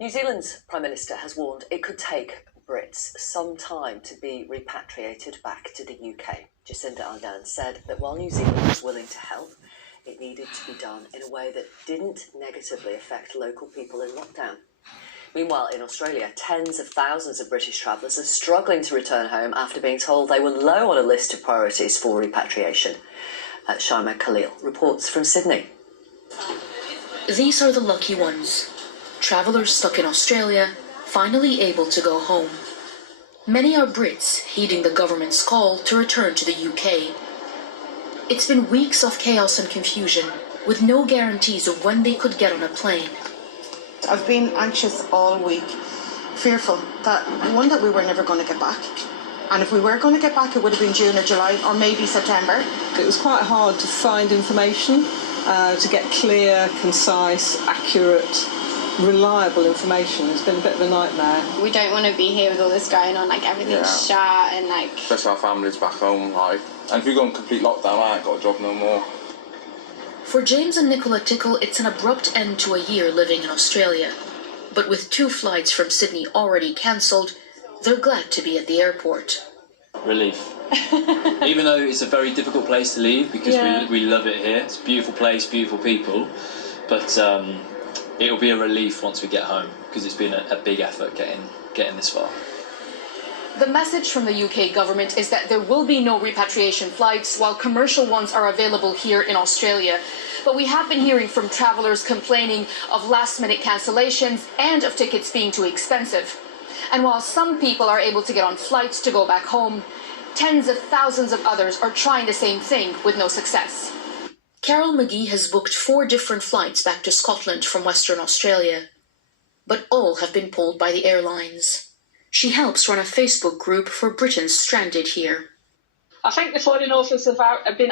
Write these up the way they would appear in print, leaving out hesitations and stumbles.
New Zealand's Prime Minister has warned it could take Brits some time to be repatriated back to the UK. Jacinda Ardern said that while New Zealand was willing to help, it needed to be done in a way that didn't negatively affect local people in lockdown. Meanwhile, in Australia, tens of thousands of British travellers are struggling to return home after being told they were low on a list of priorities for repatriation. Shaima Khalil reports from Sydney. These are the lucky ones. Travellers stuck in Australia, finally able to go home. Many are Brits heeding the government's call to return to the UK. It's been weeks of chaos and confusion, with no guarantees of when they could get on a plane. I've been anxious all week, fearful that we were never going to get back. And if we were going to get back, it would have been June or July or maybe September. It was quite hard to find information, to get clear, concise, accurate, reliable information. It's been a bit of a nightmare. We don't want to be here with all this going on, everything's shut and especially our families back home, and if we go in complete lockdown, I ain't got a job no more. For James and Nicola Tickle, it's an abrupt end to a year living in Australia. But with 2 flights from Sydney already cancelled, they're glad to be at the airport. Relief. Even though it's a very difficult place to leave, because we love it here. It's a beautiful place, beautiful people, but it'll be a relief once we get home, because it's been a big effort getting this far. The message from the UK government is that there will be no repatriation flights while commercial ones are available here in Australia. But we have been hearing from travellers complaining of last-minute cancellations and of tickets being too expensive. And while some people are able to get on flights to go back home, tens of thousands of others are trying the same thing with no success. Carol McGee has booked 4 different flights back to Scotland from Western Australia, but all have been pulled by the airlines. She helps run a Facebook group for Britons stranded here. I think the Foreign Office have been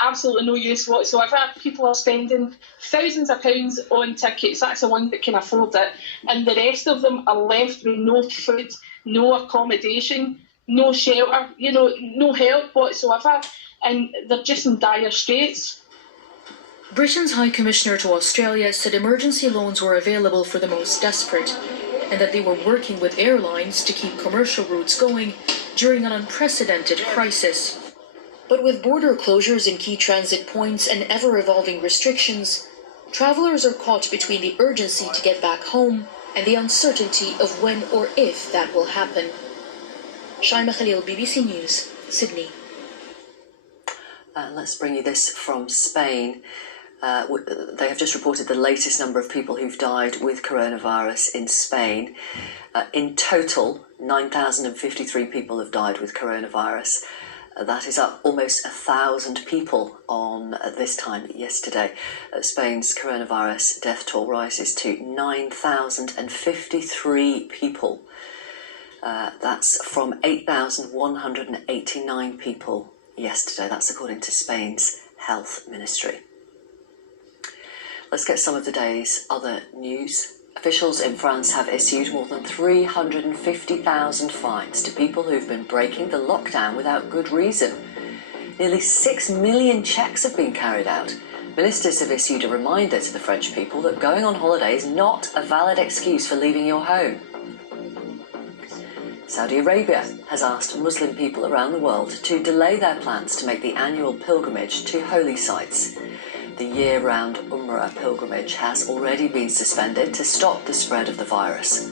absolutely no use whatsoever. People are spending thousands of pounds on tickets. That's the ones that can afford it. And the rest of them are left with no food, no accommodation, no shelter, no help whatsoever. And they're just in dire straits. Britain's High Commissioner to Australia said emergency loans were available for the most desperate, and that they were working with airlines to keep commercial routes going during an unprecedented crisis. But with border closures in key transit points and ever-evolving restrictions, travellers are caught between the urgency to get back home and the uncertainty of when or if that will happen. Shaima Khalil, BBC News, Sydney. Let's bring you this from Spain. They have just reported the latest number of people who've died with coronavirus in Spain. In total, 9,053 people have died with coronavirus. That is up almost 1,000 people on this time yesterday. Spain's coronavirus death toll rises to 9,053 people. That's from 8,189 people yesterday. That's according to Spain's health ministry. Let's get some of the day's other news. Officials in France have issued more than 350,000 fines to people who've been breaking the lockdown without good reason. Nearly 6 million checks have been carried out. Ministers have issued a reminder to the French people that going on holiday is not a valid excuse for leaving your home. Saudi Arabia has asked Muslim people around the world to delay their plans to make the annual pilgrimage to holy sites. The year-round Umrah pilgrimage has already been suspended to stop the spread of the virus.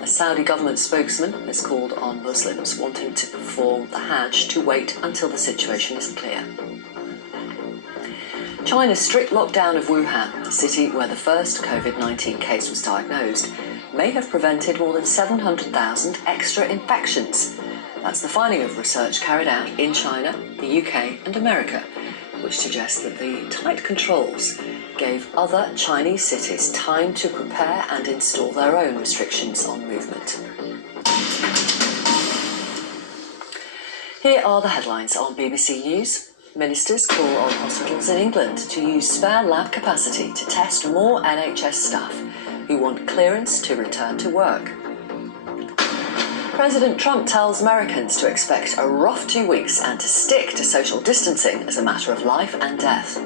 A Saudi government spokesman has called on Muslims wanting to perform the Hajj to wait until the situation is clear. China's strict lockdown of Wuhan, the city where the first COVID-19 case was diagnosed, may have prevented more than 700,000 extra infections. That's the finding of research carried out in China, the UK and America, which suggests that the tight controls gave other Chinese cities time to prepare and install their own restrictions on movement. Here are the headlines on BBC News. Ministers call on hospitals in England to use spare lab capacity to test more NHS staff who want clearance to return to work. President Trump tells Americans to expect a rough 2 weeks and to stick to social distancing as a matter of life and death.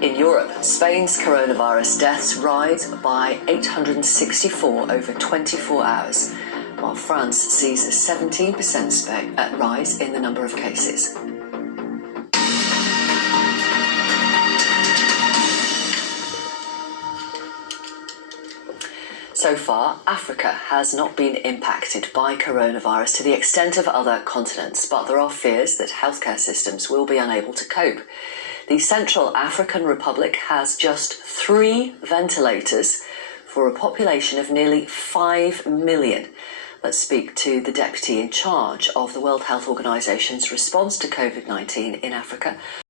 In Europe, Spain's coronavirus deaths rise by 864 over 24 hours, while France sees a 17% rise in the number of cases. So far, Africa has not been impacted by coronavirus to the extent of other continents, but there are fears that healthcare systems will be unable to cope. The Central African Republic has just 3 ventilators for a population of nearly 5 million. Let's speak to the deputy in charge of the World Health Organization's response to COVID-19 in Africa.